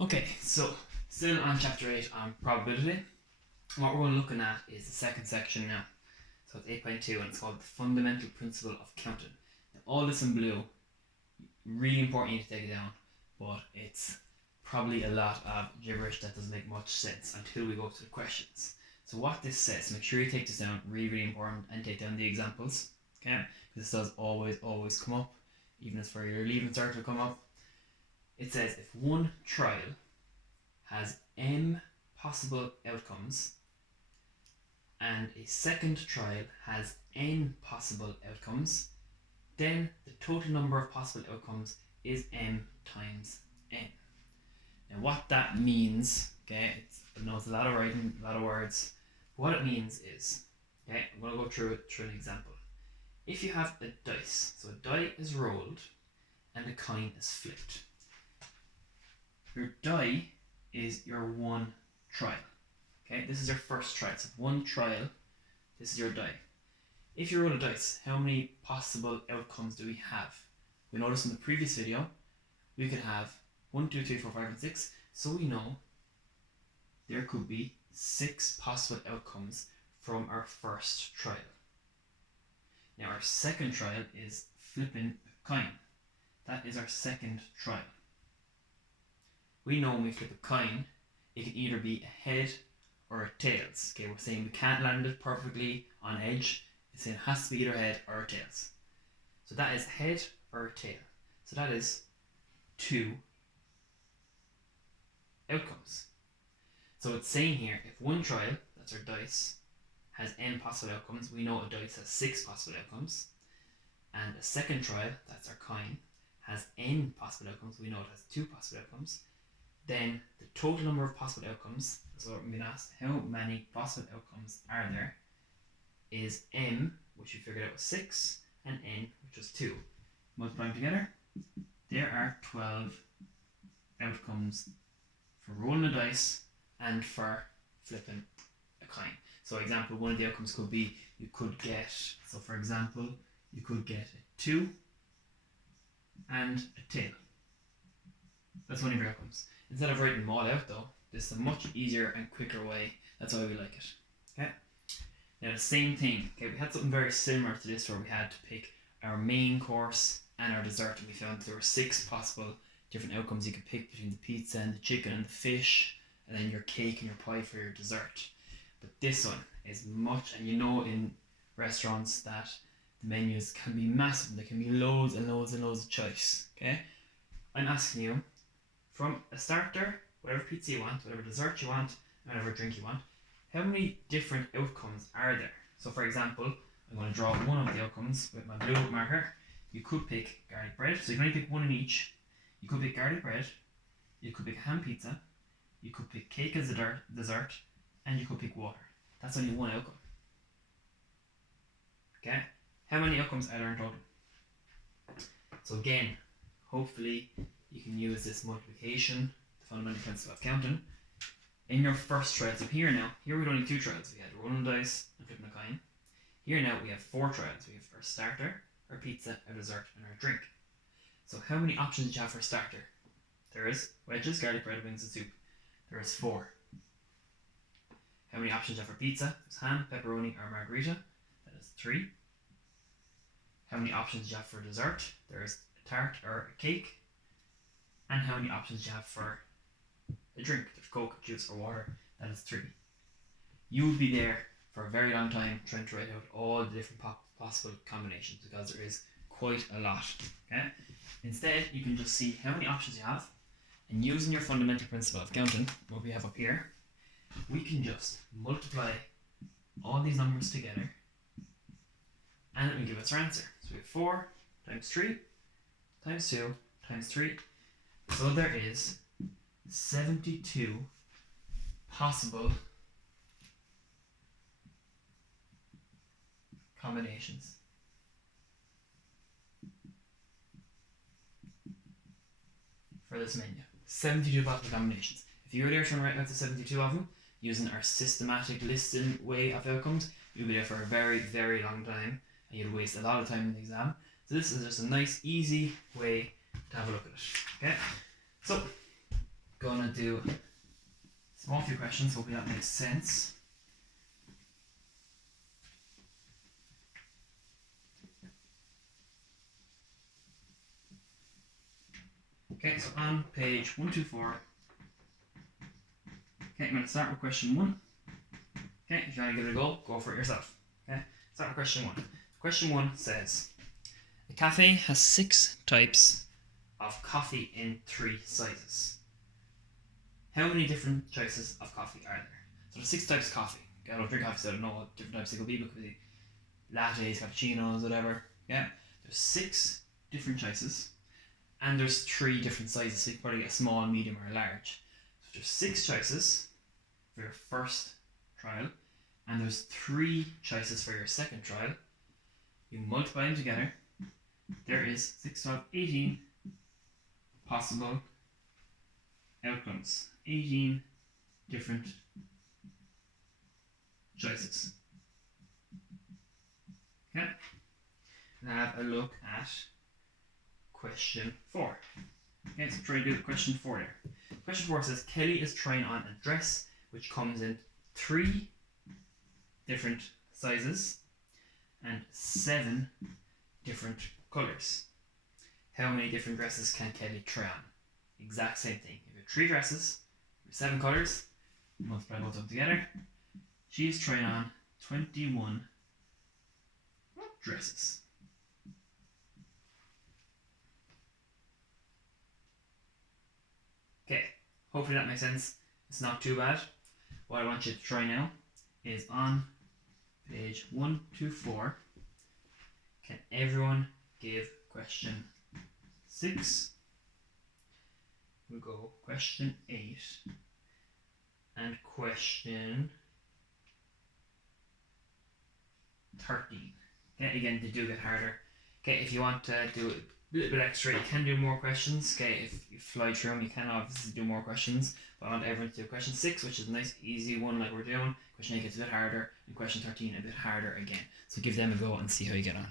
Okay, so still on chapter 8 on probability. What we're looking at is the second section now. So it's 8.2 and it's called the fundamental principle of counting. Now, all this in blue, really important you need to take it down, but it's probably a lot of gibberish that doesn't make much sense until we go to the questions. So what this says, make sure you take this down, really important, and take down the examples, okay? Because this does always come up, even as for your leaving cert to come up. It says if one trial has m possible outcomes and a second trial has n possible outcomes, then the total number of possible outcomes is m times n. Now what that means, okay, I know it's a lot of writing, a lot of words, but what it means is, okay, I'm going to go through an example. If you have a dice, so a die is rolled and a coin is flipped. Your die is your one trial. Okay, this is your first trial. So one trial, this is your die. If you roll a dice, how many possible outcomes do we have? We noticed in the previous video, we could have 1, 2, 3, 4, 5, and 6. So we know there could be 6 possible outcomes from our first trial. Now our second trial is flipping a coin. That is our second trial. We know when we flip a coin, it can either be a head or a tails. Okay, we're saying we can't land it perfectly on edge. It's saying it has to be either head or tails. So that is head or tail. So that is 2 outcomes. So it's saying here, if one trial, that's our dice, has n possible outcomes, we know a dice has 6 possible outcomes, and a second trial, that's our coin, has n possible outcomes, we know it has 2 possible outcomes, then the total number of possible outcomes, so we're being asked how many possible outcomes are there, is m, which we figured out was 6, and n, which was 2. Multiplying together, there are 12 outcomes for rolling a dice and for flipping a coin. So example, one of the outcomes could be you could get, so for example, you could get a 2 and a tail. That's one of your outcomes. Instead of writing them all out though, this is a much easier and quicker way. That's why we like it. Okay. Now the same thing. Okay, we had something very similar to this where we had to pick our main course and our dessert, and we found there were 6 possible different outcomes you could pick between the pizza and the chicken and the fish, and then your cake and your pie for your dessert. But this one is much, and you know in restaurants that the menus can be massive. There can be loads and loads and loads of choice. Okay, I'm asking you, from a starter, whatever pizza you want, whatever dessert you want, and whatever drink you want, how many different outcomes are there? So for example, I'm going to draw one of the outcomes with my blue marker. You could pick garlic bread, so you can only pick one in each. You could pick garlic bread, you could pick a ham pizza, you could pick cake as a dessert, and you could pick water. That's only one outcome. Okay? How many outcomes are there in total? So again, hopefully you can use this multiplication, the fundamental principle of counting, in your first trial. So here we had only 2 trials. We had rolling the dice and flipping a coin. Here now we have 4 trials. We have our starter, our pizza, our dessert, and our drink. So how many options do you have for a starter? There is wedges, garlic bread, wings, and soup. There is 4. How many options do you have for pizza? There's ham, pepperoni, or margherita. That is 3. How many options do you have for dessert? There is a tart or a cake. And how many options do you have for a drink? There's Coke, juice, or water. That is 3. You will be there for a very long time trying to write out all the different possible combinations, because there is quite a lot. Okay? Instead, you can just see how many options you have, and using your fundamental principle of counting, what we have up here, we can just multiply all these numbers together and it will give us our answer. So we have 4 times 3 times 2 times 3. So there is 72 possible combinations. For this menu. 72 possible combinations. If you were there trying to write out the 72 of them, using our systematic listing way of outcomes, you'll be there for a very, very long time, and you'll waste a lot of time in the exam. So this is just a nice, easy way to have a look at it. Okay? So, going on going to do a small few questions, hopefully that makes sense. Okay, so on page 124, okay, I'm going to start with question 1. Okay, if you want to give it a go for it yourself. Okay, start with question 1. Question 1 says, a cafe has 6 types of coffee in 3 sizes. How many different choices of coffee are there? So there's 6 types of coffee. Okay, I don't drink coffee, so I don't know what different types it could be. It could be lattes, cappuccinos, whatever. Yeah, there's 6 different choices, and there's 3 different sizes. So you can probably get a small, medium, or a large. So there's 6 choices for your first trial, and there's 3 choices for your second trial. You multiply them together. There is 6, 12, 18 possible outcomes. 18 different choices. Okay? Now have a look at question 4. Okay, so try to do question 4 there. Question 4 says, Kelly is trying on a dress which comes in 3 different sizes and 7 different colours. How many different dresses can Kelly try on? Exact same thing. If you have 3 dresses with 7 colours, multiply both of them together. She is trying on 21 dresses. Okay, hopefully that makes sense. It's not too bad. What I want you to try now is on page 124. Can everyone give question 6? We'll go question 8 and question 13. Okay, again, they do get harder. Okay, if you want to do a little bit extra, you can do more questions. Okay, if you fly through them, you can obviously do more questions. But I want everyone to do question 6, which is a nice, easy one like we're doing. Question 8 gets a bit harder, and question 13 a bit harder again. So give them a go and see how you get on.